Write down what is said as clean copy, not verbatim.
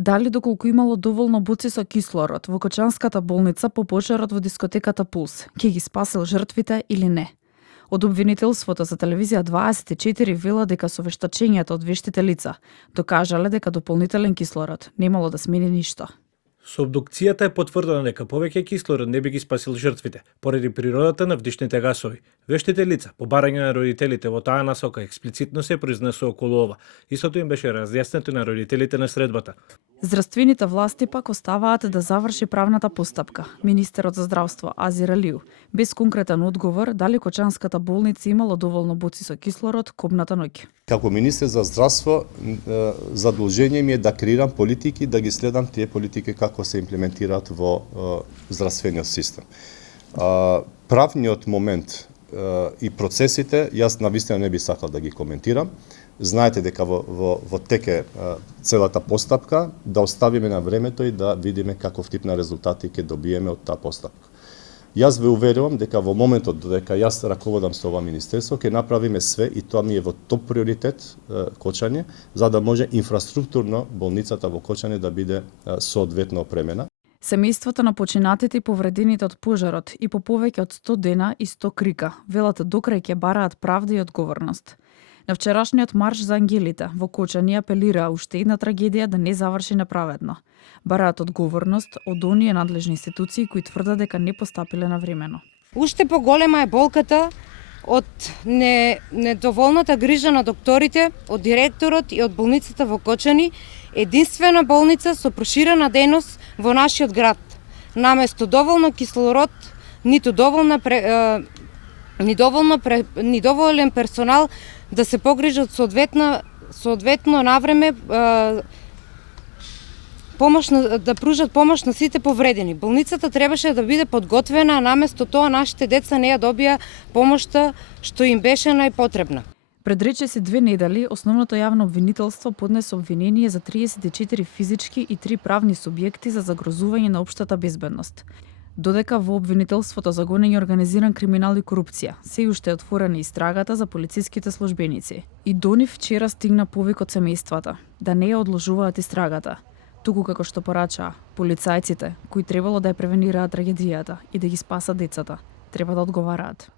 Дали доколку имало доволно боци со кислород во Кочанската болница по пожарот во дискотеката Пулс, ќе ги спасил жртвите или не? Од обвинителството за телевизија 24 вела дека со вештачењето од вештите лица докажале дека дополнителен кислород немало да смени ништо. Со обдукцијата е потврдено дека повеќе кислород не би ги спасил жртвите, поради природата на вдишните гасови. Вештите лица, по барање на родителите во таа насока, експлицитно се произнесува околу ова. Истото им беше разјаснето на родителите на средбата. Здравствените власти пак оставаат да заврши правната постапка. Министерот за здравство Азир Алиу, без конкретен одговор дали Кочанската болница имало доволно боци со кислород кобната ноќ. Како министер за здравство, задолжение ми е да креирам политики, да ги следам тие политики како се имплементираат во здравствениот систем. Правниот момент и процесите, јас навистина не би сакал да ги коментирам. Знаете дека во теке целата постапка, да оставиме на времето и да видиме каков тип на резултати ќе добиеме од таа постапка. Јас ве уверувам дека во моментот додека јас раководам со ова министерство, ќе направиме све и тоа ми е во топ приоритет Кочање, за да може инфраструктурно болницата во Кочање да биде соодветно опремена. Семејствата на починатите и повредените од пожарот и по повеќе од 100 дена и 100 крика велат докрај ќе бараат правда и одговорност. На вчерашниот марш за ангелите во Кочани апелираа уште една трагедија да не заврши неправедно. Бараат одговорност од оние надлежни институции кои тврдат дека не постапиле навремено. Уште поголема е болката од недоволната грижа на докторите, од директорот и од болницата во Кочани, единствена болница со проширена дејност во нашиот град. Наместо доволно кислород, ни доволен персонал да се погрижат соодветно навреме да пружат помош на сите повредени. Болницата требаше да биде подготвена, а наместо тоа нашите деца не ја добија помошта што им беше најпотребна. Пред речиси 2 недели, основното јавно обвинителство поднесе обвинение за 34 физички и 3 правни субјекти за загрозување на општата безбедност. Додека во обвинителството за гонење организиран криминал и корупција се уште е отворена истрагата за полициските службеници. И до нив вчера стигна повик од семејствата да не ја одложуваат истрагата, туку како што порачаа полицајците кои требало да ја превенираат трагедијата и да ги спасат децата, треба да одговараат.